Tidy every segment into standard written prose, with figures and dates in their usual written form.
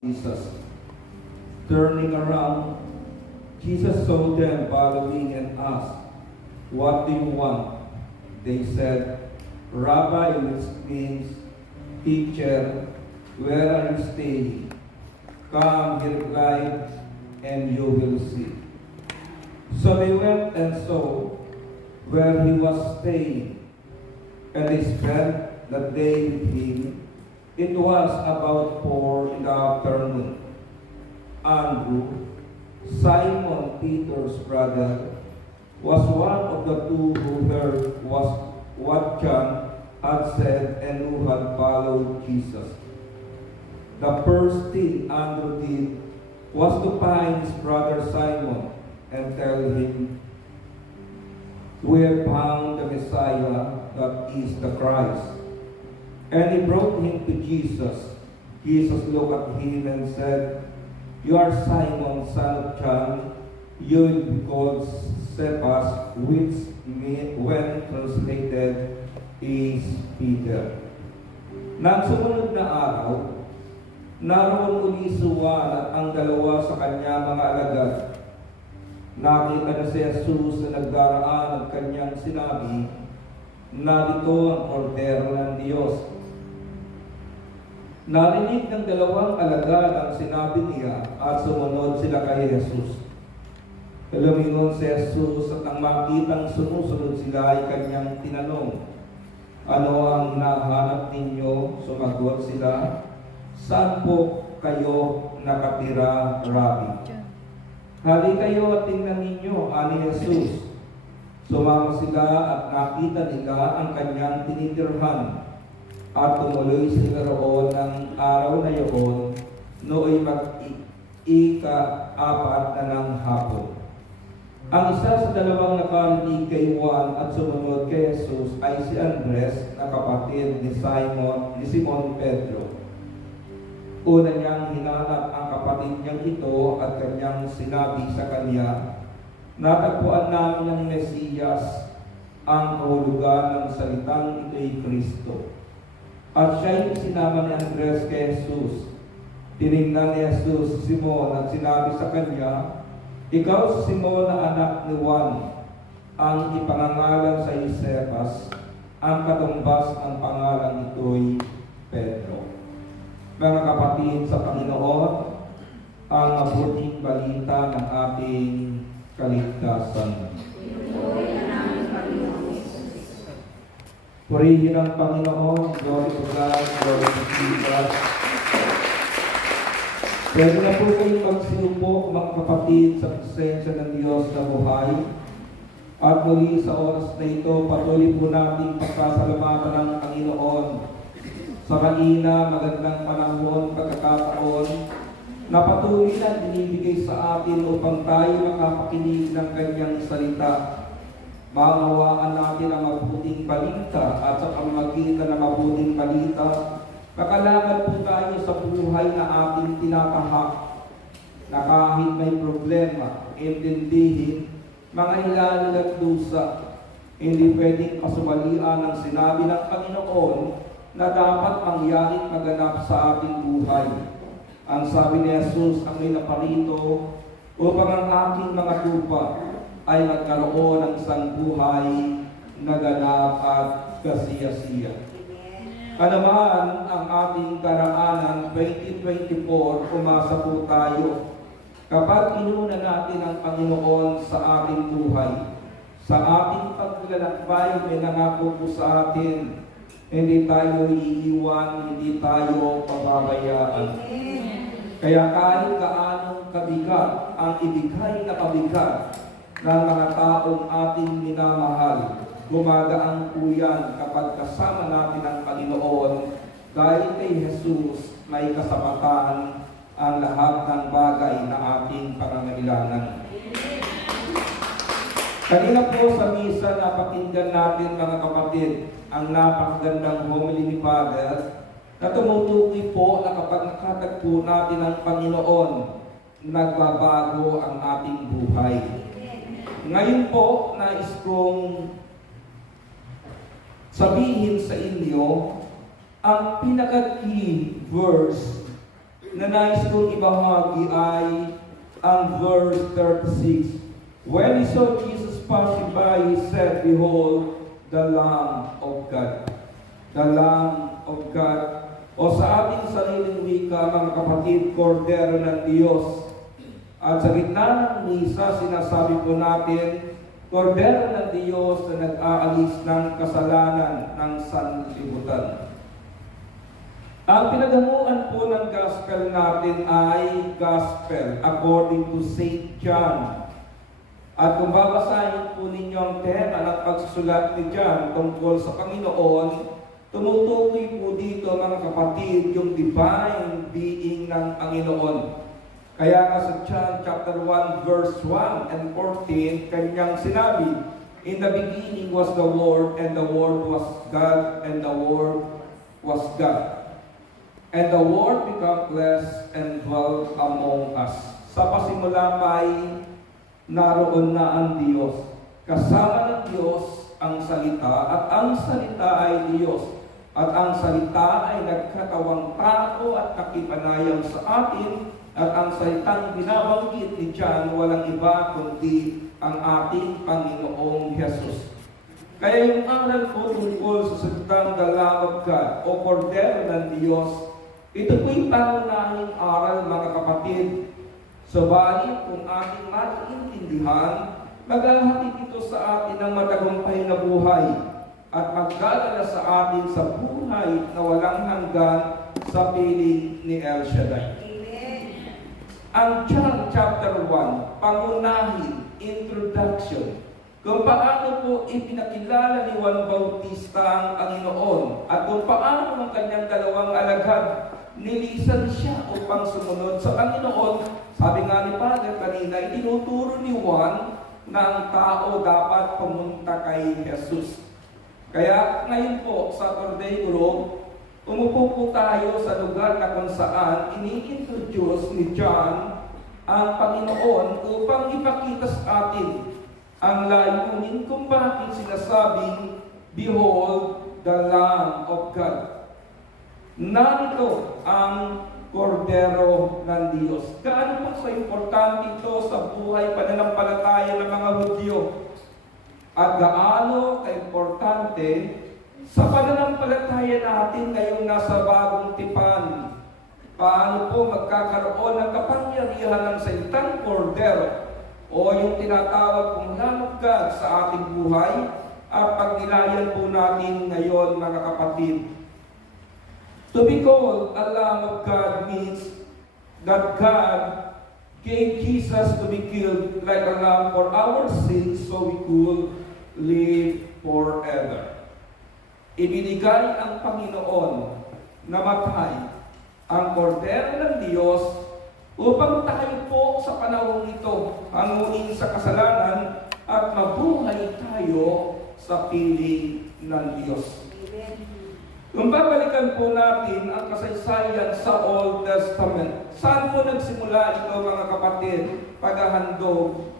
Jesus. Turning around, Jesus saw them following and asked, "What do you want?" They said, "Rabbi," which means teacher, "where are you staying?" "Come," he replied, "and you will see." So they went and saw where he was staying, and they spent the day with him. It was about 4 in the afternoon. Andrew, Simon Peter's brother, was one of the two who heard what John had said and who had followed Jesus. The first thing Andrew did was to find his brother Simon and tell him, "We have found the Messiah, that is the Christ." And he brought him to Jesus. Jesus looked at him and said, "You are Simon, son of John. You will be called Cephas," which when translated is Peter. Nang sumunod na araw, naroon uli si Juan at ang dalawa sa kanya mga alagad. Nakita na si Jesus na nagdaraan at kanyang sinabi, "Narito ang ordero ng Diyos." Narinig ng dalawang alagad ang sinabi niya at sumunod sila kay Jesus. Lumingon si Jesus at nang makitang sumusunod sila ay kanyang tinanong, "Ano ang hinahanap ninyo?" Sumagot sila, "Saan po kayo nakatira, Rabbi?" "Hali kayo at tingnan ninyo," ani Jesus. Sumama sila at nakita nila ang kanyang tinitirhan. At tumuloy sila roon ng araw na iyon, nooy ika-4 na ng hapon. Ang isa sa dalawang nakarinig kay Juan at sumunod kay Jesus ay si Andres, na kapatid ni Simon Pedro. Una niyang hinanap ang kapatid niyang ito at kanyang sinabi sa kanya, "Natagpuan namin ng Mesiyas, ang kahulugan ng salitang ito'y Kristo." At siya'y sinama ni Andres kay Jesus. Tinignan ni Jesus si Simon at sinabi sa kanya, "Ikaw si Simon na anak ni Juan, ang ipangangalan sa Cephas, ang katumbas ng pangalan ito'y Pedro." Mga kapatid sa Panginoon, ang mabuting balita ng ating kaligtasan. Purihin ang Panginoon, glory to God, glory to Jesus. Pwede na po kayong magsinupo, mga kapatid, sa presensya ng Diyos na buhay. At muli sa oras na ito, patuloy po natin pagkasalamatan ng Panginoon sa kanina magandang panahon, pagkakataon, na patuloy na binibigay sa atin upang tayo makapakinig ng kanyang salita. Maunawaan natin ang mabuting balita at sa pamamagitan ng mabuting balita, kakalaban po tayo sa buhay na ating tinatahak, na kahit may problema, intindihin, mga hilalang at dusa, hindi pwedeng pasumalian ang sinabi ng Panginoon na dapat mangyaring maganap sa ating buhay. Ang sabi ni Jesus, "Ako'y naparito upang ang aking mga tupa ay magkaroon ng isang buhay na ganap at kasiyasiya." Ano man ang ating karaanan 2024, umasa po tayo. Kapag inuna natin ang Panginoon sa ating buhay, sa ating paglalakbay, may nangako po sa atin, hindi tayo iiwan, hindi tayo pababayaan. Kaya kahit kaanong kabigat ang ibigay na kabigat ng mga taong ating minamahal, gumagaan po yan kapag kasama natin ang Panginoon. Dahil kay Jesus may kasapatan ang lahat ng bagay na ating pangangailangan. Kanina po sa misa, napakinggan natin, mga kapatid, ang napakagandang homily ni Father na tumutukoy po na kapag nakatagpo natin ang Panginoon, nagbabago ang ating buhay. Ngayon po, nais kong sabihin sa inyo ang pinaka-key verse na nais kong ibahagi ay ang verse 36. When he saw Jesus passing by, he said, "Behold, the Lamb of God." The Lamb of God. O sa ating sariling wika, mga kapatid, Kordero ng Diyos. At sa gitna ng misa, sinasabi po natin, Kordero ng Diyos na nag-aalis ng kasalanan ng sanlibutan. Ang pinaghamuan po ng gospel natin ay gospel according to St. John. At kung babasahin po ninyo ang tema ng pagsusulat ni John tungkol sa Panginoon, tumutukoy po dito, mga kapatid, yung divine being ng Panginoon. Kaya nga sa John chapter 1 verse 1 and 14, kanyang sinabi, "In the beginning was the Word, and the Word was God, and the Word was God. And the Word became flesh and dwelt among us." Sa pasimula pa'y naroon na ang Diyos. Kasama ng Diyos ang salita, at ang salita ay Diyos. At ang salita ay nagkatawang tao at nakipanayam sa atin, at ang salitang binabanggit ni John walang iba kundi ang ating Panginoong Hesus. Kaya yung aral po tungkol sa salitang the Lamb of God o Kordero ng Diyos, ito po'y pangunahing aral, mga kapatid. Subalit kung ating maiintindihan, maghahatid ito sa atin ng matagumpay na buhay at magdadala sa atin sa buhay na walang hanggan sa piling ni El Shaddai. Amen. Ang John chapter 1, pangunahin, introduction, kung paano po ipinakilala ni Juan Bautista ang Panginoon at kung paano ang kanyang dalawang alagad nilisan siya upang sumunod sa Panginoon. Sabi nga ni Father kanina, itinuturo ni Juan na ang tao dapat pumunta kay Jesus. Kaya ngayon po sa Saturday Group, umupo po tayo sa lugar na kung saan ini-introduce ni John ang Panginoon upang ipakita sa atin ang layunin kung bakit sinasabing, "Behold, the Lamb of God." Narito ang Kordero ng Diyos. Gaano po sa importante ito sa buhay pananampalataya ng mga Hudyo? At gaano ka-importante sa pananampalataya natin ngayong nasa bagong tipan? Paano po magkakaroon ng kapangyarihan ng salitang Kordero o yung tinatawag kong Lamb of God sa ating buhay at pagnilayan po natin ngayon, mga kapatid? To be called a Lamb of God means that God gave Jesus to be killed like a lamb for our sins so we could live forever. Ibinigay ang Panginoon na matay ang Kordero ng Diyos upang tayo po sa panahong ito hanguin sa kasalanan at mabuhay tayo sa piling ng Diyos. Kung babalikan po natin ang kasaysayan sa Old Testament, saan po nagsimula ito, mga kapatid? Paghahandog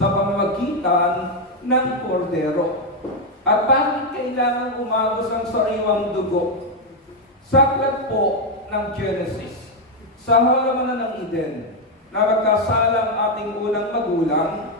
sa pamamagitan ng Kordero. At bakit kailangan umagos ang sariwang dugo? Sa aklat po ng Genesis, sa halamanan ng Eden, na magkasalang ating unang magulang,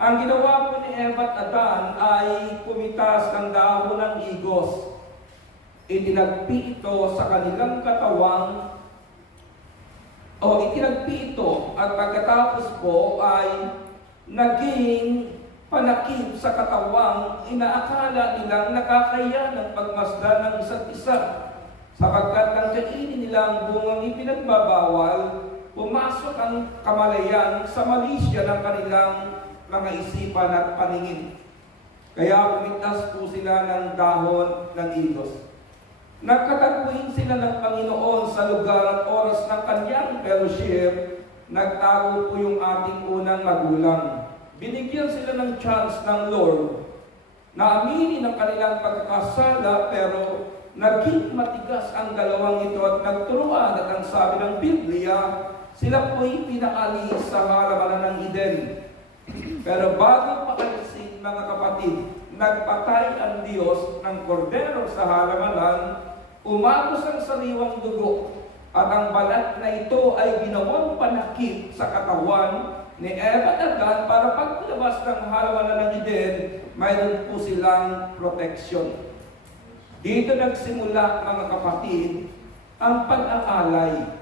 ang ginawa po ni Eva at Adan ay pumitas ng dahon ng igos. Itinagpi ito sa kanilang katawang itinagpi ito at pagkatapos po ay naging panakip sa katawang inaakala nilang nakakaya ng pagmasdan ng isa't isa. Sapagkat nang kainin nilang bungang ipinagbabawal, pumasok ang kamalayan sa malisya ng kanilang mga isipan at paningin. Kaya pumitas po sila ng dahon ng igos. Nagkatagpuin sila ng Panginoon sa lugar at oras ng kanyang fellowship. Nagtago po yung ating unang magulang. Binigyan sila ng chance ng Lord na aminin ang kanilang pagkakasala, pero naging matigas ang dalawang ito at nagturuan, at ang sabi ng Biblia, sila po'y pinaalis sa halamanan ng Eden. Pero bago paalisin, mga kapatid, nagpatay ang Diyos ng Kordero sa halamanan, umagos ang sariwang dugo At ang balat na ito ay ginawang panakip sa katawan ni Eva at Adan para paglabas ng halaman ng Eden, mayroon po silang protection. Dito nagsimula, mga kapatid, ang pag-aalay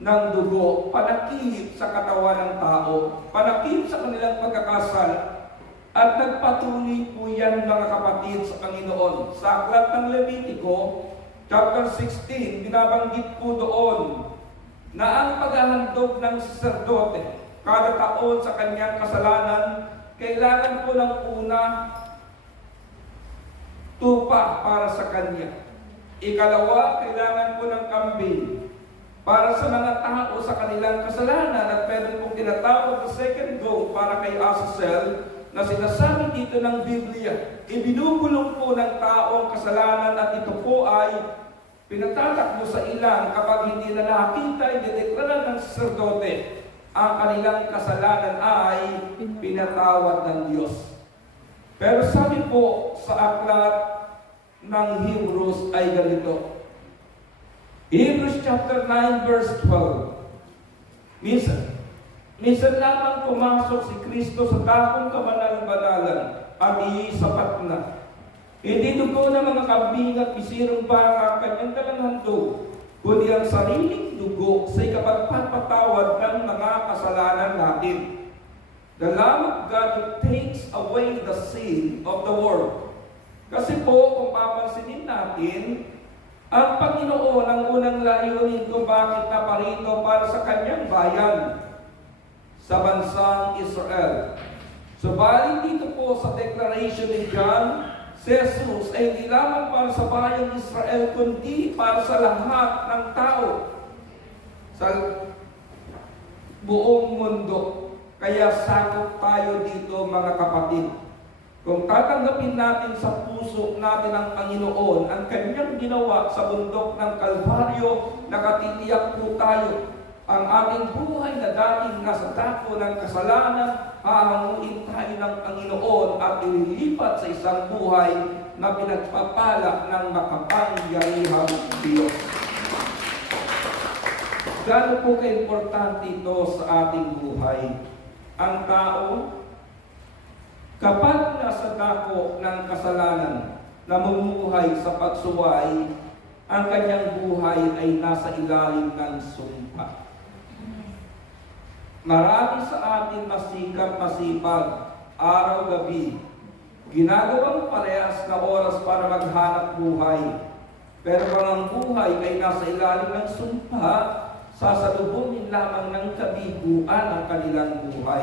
ng dugo, panakip sa katawan ng tao, panakip sa kanilang pagkakasal, at nagpatuloy po yan, mga kapatid, sa Panginoon. Sa aklat ng Levitico, chapter 16, binabanggit po doon na ang paghahandog ng saserdote kada taon sa kanyang kasalanan, kailangan po ng una tupa para sa kanya. Ikalawa, kailangan po ng kambing para sa mga tao sa kanilang kasalanan, at meron pong tinatawag na second goat para kay Azazel, na sinasabi dito ng Biblia, ibinubulong po ng tao ang kasalanan, at ito po ay pinatatakbo sa ilang kapag hindi na nakita, idedeklara ng saserdote, ang kanilang kasalanan ay pinatawad ng Diyos. Pero sabi po sa aklat ng Hebrews ay ganito. Hebrews chapter 9 verse 12. Minsan lamang pumasok si Kristo sa dakong kabanal-banalan at iyo'y sapat na. Hindi dugo ng mga kambing at bisirong baka ang kanyang dalang handog, kundi ang sariling dugo sa ikapagpapatawad ng mga kasalanan natin. The Lamb of God who takes away the sin of the world. Kasi po, kung papansinin natin, ang Panginoon ang unang layunin kung bakit naparito para sa kanyang bayan sa bansang Israel. Subalit dito po sa declaration ni John, si Jesus ay hindi lamang para sa bayang Israel, kundi para sa lahat ng tao sa buong mundo. Kaya sakop tayo dito, mga kapatid. Kung tatanggapin natin sa puso natin ang Panginoon, ang kanyang ginawa sa bundok ng Kalbaryo, nakatitiyak po tayo. Ang ating buhay na dating nasa dako ng kasalanan, hahanguin tayo ng Panginoon at ililipat sa isang buhay na pinagpapala ng makapangyarihang Diyos. Gaano po ka-importante ito sa ating buhay? Ang tao, kapag nasa dako ng kasalanan, namumuhay sa pagsuway, ang kanyang buhay ay nasa ilalim ng sumpa. Marami sa atin masikap, masipag, araw-gabi, ginagawang parehas na oras para maghanap buhay. Pero kung ang buhay ay nasa ilalim ng sumpa, sasalubungin lamang ng kabiguan ang kanilang buhay.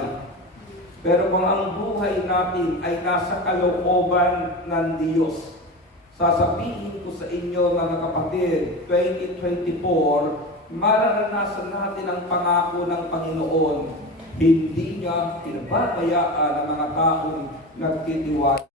Pero kung ang buhay natin ay nasa kalooban ng Diyos, sasabihin ko sa inyo, mga kapatid, 2024, mararanasan natin ang pangako ng Panginoon. Hindi niya pinababayaan ang mga taong nagtitiwala.